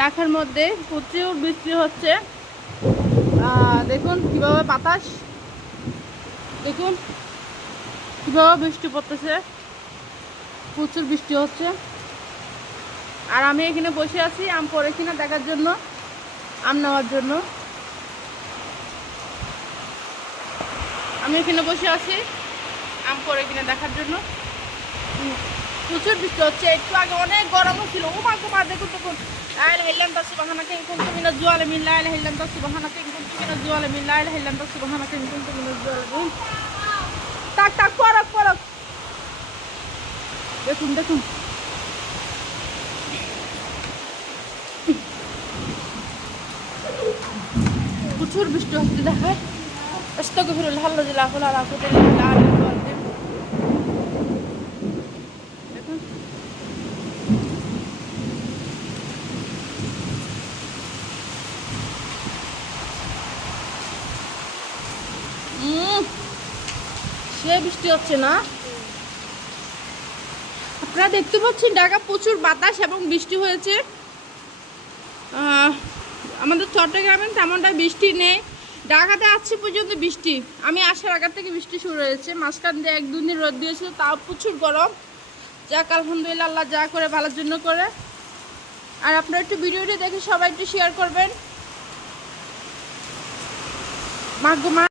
ঢাকার মধ্যে প্রচুর বৃষ্টি হচ্ছে। দেখুন কিভাবে বাতাস, দেখুন কিভাবে বৃষ্টি পড়তেছে, প্রচুর বৃষ্টি হচ্ছে। আর আমি এখানে বসে আছি আম পড়ে কিনা দেখার জন্য, আম নেওয়ার জন্য। আমি এখানে বসে আছি আম পড়ে কিনা দেখার জন্য। প্রচুর বৃষ্টি হচ্ছে। একটু আগে অনেক গরমও ছিল। ও মা গো মা, দেখুন দেখুন, লা ইলাহা ইল্লাল্লাহ সুবহানাকা ইন কুনতু মিনাজ জালিমিন, লা ইলাহা ইল্লাল্লাহ সুবহানাকা ইন কুনতু মিনাজ জালিমিন, লা ইলাহা ইল্লাল্লাহ সুবহানাকা ইন কুনতু মিনাজ জালিমিন। টাক টাক পড়ক পড়ক। দেখুন দেখুন, প্রচুর বৃষ্টি হচ্ছে। দেখায় আস্তাগফিরুল্লাহ আল্লাযী লা ইলাহা ইল্লা হুয়া আল আযীম। দেখুন সে বৃষ্টি হচ্ছে না? আপনারা দেখতে পাচ্ছেন ঢাকা প্রচুর বাতাস এবং বৃষ্টি হয়েছে। আমাদের চট্টগ্রামে তেমনটা বৃষ্টি নেই। ঢাকাতে আজকে পর্যন্ত বৃষ্টি, আমি আসার আগে থেকে বৃষ্টি শুরু হয়েছে। মাঝখান দিয়ে 1-2 দিন রোদ দিয়েছিল, তাও প্রচুর গরম। যাক আলহামদুলিল্লাহ, আল্লাহ যা করে ভালোর জন্য করে। আর আপনারা একটু ভিডিওটি দেখে সবাই একটু শেয়ার করবেন। মা গো মা।